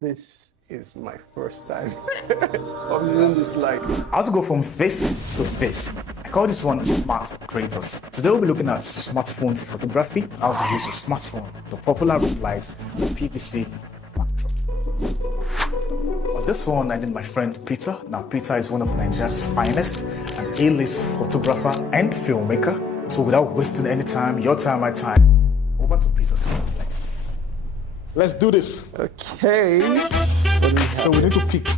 This is my first time of using this light. I also go from face to face. I call this one Smart Creators. Today we'll be looking at smartphone photography, how to use your smartphone, the popular light, the PVC backdrop. On this one, I did my friend Peter. Now, Peter is one of Nigeria's finest and A-list photographer and filmmaker. So without wasting any time, your time, my time, over to Peter's place. Let's do this. Okay. So we need to pick.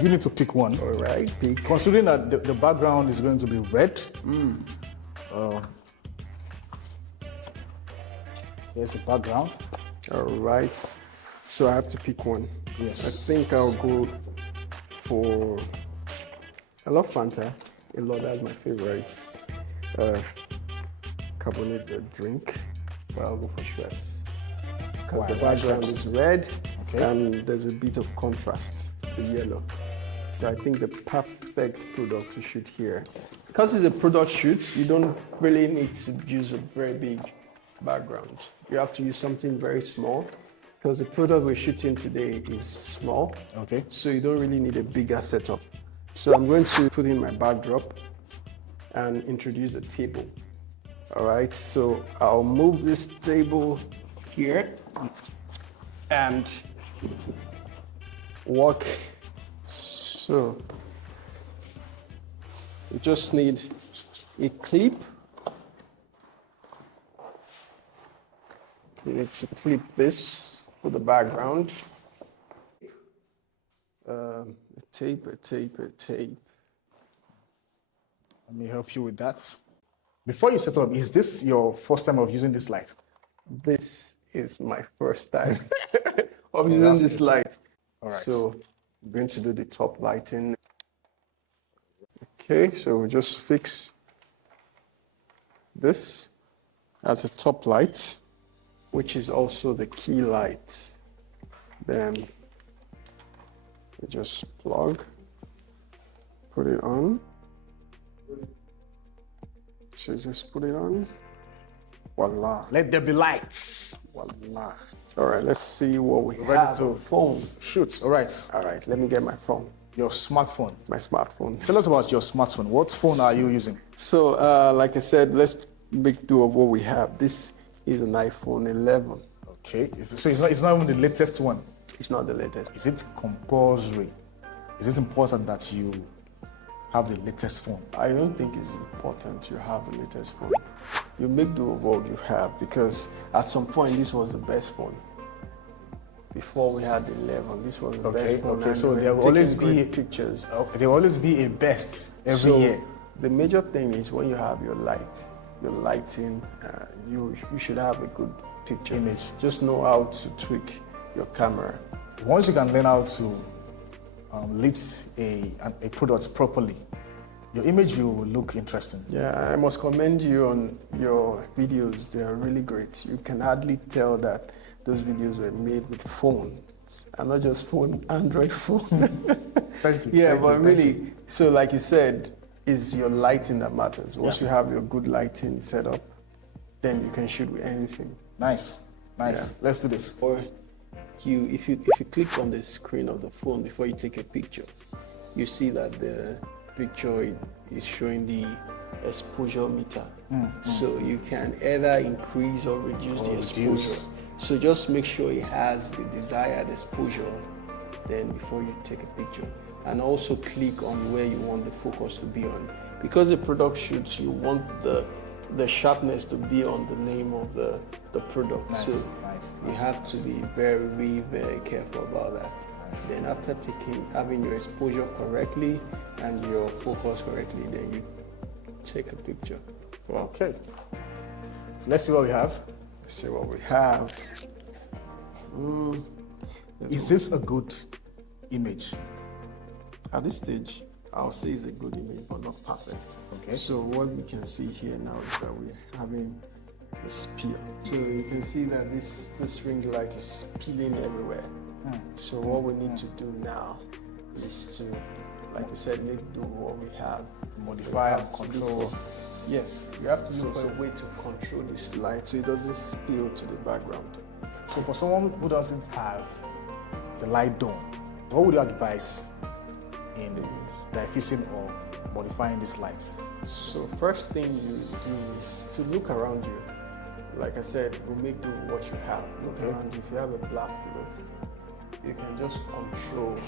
You need to pick one. All right. Pick. Considering that the background is going to be red. Here's the background. All right. So I have to pick one. Yes. I think I'll go for. I love Fanta a lot. That's my favorite carbonated drink. But I'll go for Schweppes. Because the background is red, and there's a bit of contrast, the yellow. So I think the perfect product to shoot here. Because it's a product shoot, you don't really need to use a very big background. You have to use something very small, because the product we're shooting today is small. Okay. So you don't really need a bigger setup. So I'm going to put in my backdrop and introduce a table. All right, so I'll move this table here and walk. So you just need a clip. You need to clip this to the background. A tape. Let me help you with that. Before you set up, is this your first time of using this light? This is my first time of using this light. All right. So I'm going to do the top lighting. Okay, so we'll just fix this as a top light, which is also the key light. Then we just plug, put it on. So just put it on. Voila. Let there be lights. Voila. All right, let's see what we Ready have. to Phone. shoot. All right. All right, let me get my phone. Your smartphone. My smartphone. Tell us about your smartphone. What phone are you using? So, like I said, let's make do of what we have. This is an iPhone 11. Okay. So it's not even the latest one. It's not the latest. Is it compulsory? Is it important that you have the latest phone? I don't think it's important you have the latest phone. You make do of what you have, because at some point this was the best phone. Before we had the 11, this was the best phone. Okay, so and there we're will always taking be great pictures. There will always be a best every year. The major thing is when you have your lighting, you should have a good picture. Image. Just know how to tweak your camera. Once you can learn how to lit a product properly, your image will look interesting. Yeah, I must commend you on your videos. They are really great. You can hardly tell that those videos were made with phones, and not just phone, Android phone. Thank you. Yeah, Thank but you. really, so like you said, it's your lighting that matters. Once Yeah. you have your good lighting set up, then you can shoot with anything. Nice. Yeah. Let's do this. Or if you click on the screen of the phone before you take a picture, you see that the picture is showing the exposure meter. So you can either increase or reduce the exposure. So just make sure it has the desired exposure then before you take a picture. And also click on where you want the focus to be on. Because the product shoots, you want the sharpness to be on the name of the product. Nice, So nice. you have to be very, very careful about that. Nice. Then after having your exposure correctly and your focus correctly, then you take a picture. Well, Okay. Let's see what we have. let's see what we have. Is this a good image? At this stage, I'll say it's a good image, but not perfect. Okay. So what we can see here now is that we're having a spill. So you can see that this ring light is spilling everywhere. So what we need to do now is to, like we said, make do what we have. Modify and control. Yes, you have to look for a way to control this light so it doesn't spill to the background. So for someone who doesn't have the light dome, what would you advise in diffusing or modifying these lights? So first thing you do is to look around you. Like I said, we'll make do with what you have. Look around you. If you have a black cloth, you can just control.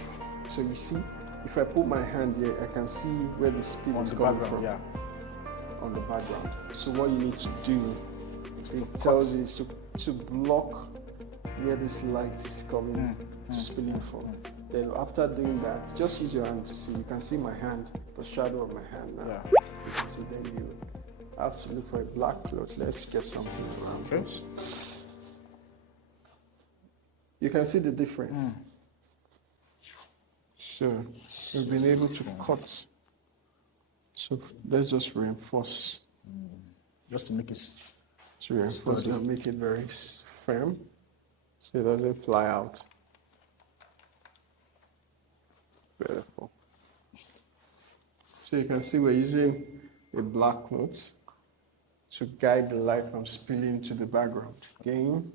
So you see, if I put my hand here, I can see where the spill is coming from. Yeah. On the background. So what you need to do, it tells you is to block where this light is coming to spilling from. Then after doing that, just use your hand to see. You can see my hand, the shadow of my hand now. Yeah. You can see. Then you have to look for a black cloth. Let's get something around this. You can see the difference. So we've been able to cut. So let's just reinforce. Just to make it To reinforce it and make it very firm, so it doesn't fly out. Beautiful. So you can see we're using a black cloth to guide the light from spilling to the background. Again,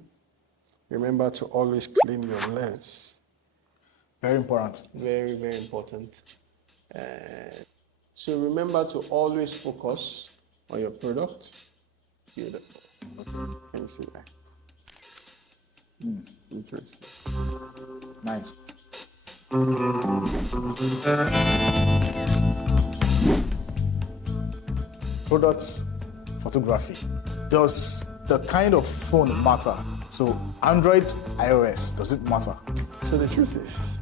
remember to always clean your lens. very important. Very, very important. So remember to always focus on your product. Beautiful. Can you see that? Interesting. Nice. Product photography. Does the kind of phone matter? So Android, iOS, does it matter? So the truth is,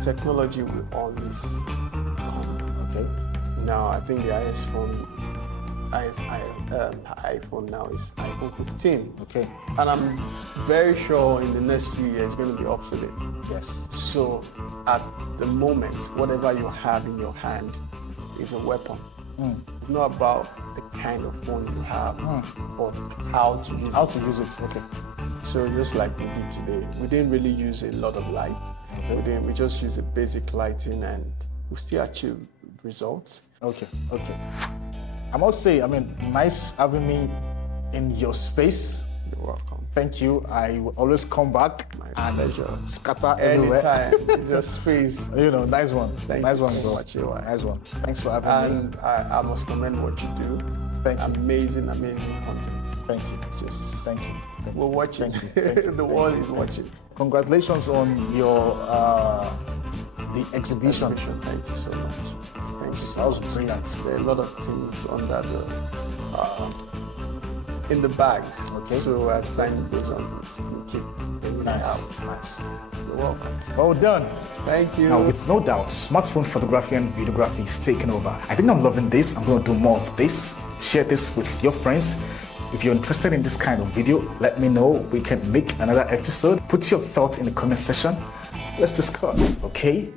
technology will always come. Okay. Now, I think the iPhone now is iPhone 15. Okay. And I'm very sure in the next few years it's going to be obsolete. Yes. So at the moment, whatever you have in your hand is a weapon. It's not about the kind of phone you have, but how to use it. How to use it? Okay. So just like we did today, we didn't really use a lot of light. Okay. We just use a basic lighting and we still achieve results. Okay. Okay. I must say, nice having me in your space. You're welcome. Thank you. I will always come back. My pleasure. Scatter everywhere. Anytime. It's your space. Nice one. Thank nice you one, so bro. much, Ewa. Nice one. Thanks for having me. And I must commend what you do. Thank you. Amazing content. Thank you. Just Thank you. we're watching. Thank you. The world is watching. Congratulations on your the exhibition. Thank you so much. Thank you so That was much. brilliant. There are a lot of things under in the bags. Okay. So as time goes on, we keep bringing it Nice. out. Nice. You're welcome. Well done. Thank you. Now, with no doubt, smartphone photography and videography is taking over. I think I'm loving this. I'm going to do more of this. Share this with your friends. If you're interested in this kind of video, let me know. We can make another episode. Put your thoughts in the comment section. Let's discuss, okay?